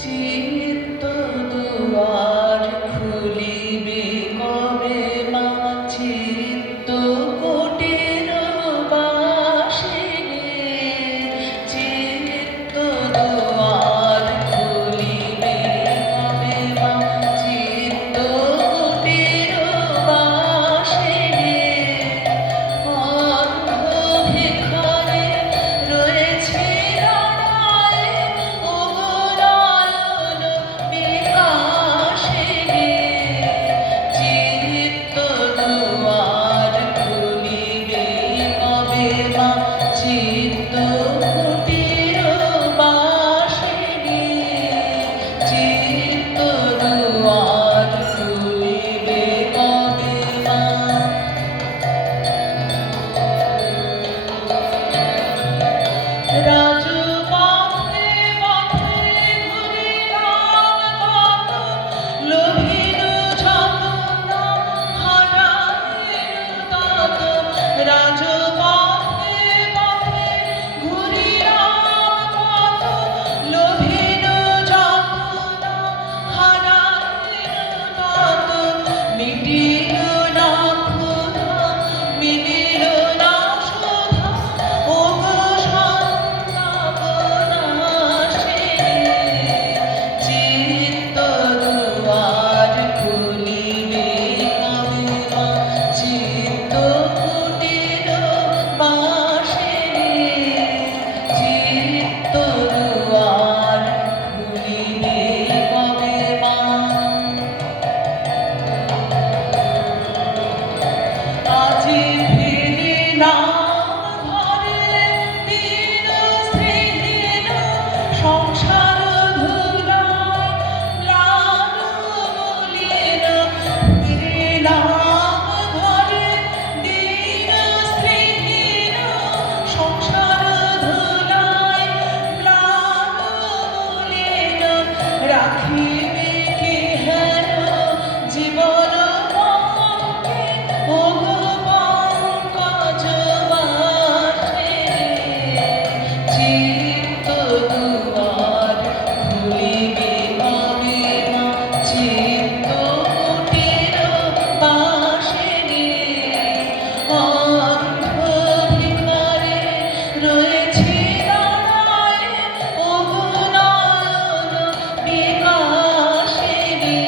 চিত্ত দুয়ার খুলিবে কবে মা, চিত্ত কুটির বাসিনী। চিত্ত দুয়ার খুলিবে কবে মা, চিত্ত কুটির বাসিনী। অন্ধ ভিখারি রয়েছে রানায়, উগরায়ণ বিকাশিনী। চিত্ত দুয়ার খুলিবে কবে মা, চিত্ত কুটির বাসিনী। চিত্ত দুয়ার খুলিবে কবে মা। রাজপথে পথে ঘুরে রাম কত, লোভিল যত হারাইল তত। রাজপথে পথে ঘুরে রাম কত, লোভিল যত হারাইল তত। মিটিল না ক্ষুধা, মিলিল না সুধা, ওগো চিত্ত দুয়ার খুলিবে কবে মা, চিত্ত কুটির বাসিনী। চিত্ত দুয়ার খুলিবে কবে মা। আজি ফিরিলাম ঘরে দীন শ্রীহীন, সংসার ধুলায় ম্লান মলিন। ফিরিলাম ঘরে দীন শ্রীহীন, সংসার ধুলায় ম্লান মলিন। রাখিবে কি হেন জীবন পঙ্কে, ওগো পঙ্কজবাসিনী। চিত্ত দুয়ার খুলিবে কবে মা, চিত্ত কুটির বাসিনী। অন্ধ ভিখারি রয়েছে রানায়, ওগো নয়ন বিকাশিনী।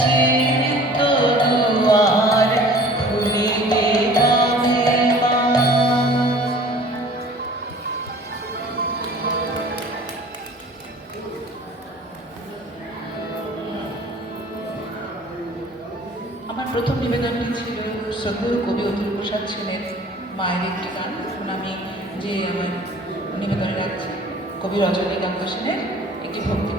চিত্ত দুয়ার খুলিবে কবে মা। আমার প্রথম নিবেদনটি ছিল শ্রদ্ধেয় কবি অতুল প্রসাদ সেনের মায়ের একটি গান। এখন আমি যে আমার নিবেদনে রাখছি কবি রজনীকান্ত সেনের একটি ভক্তি।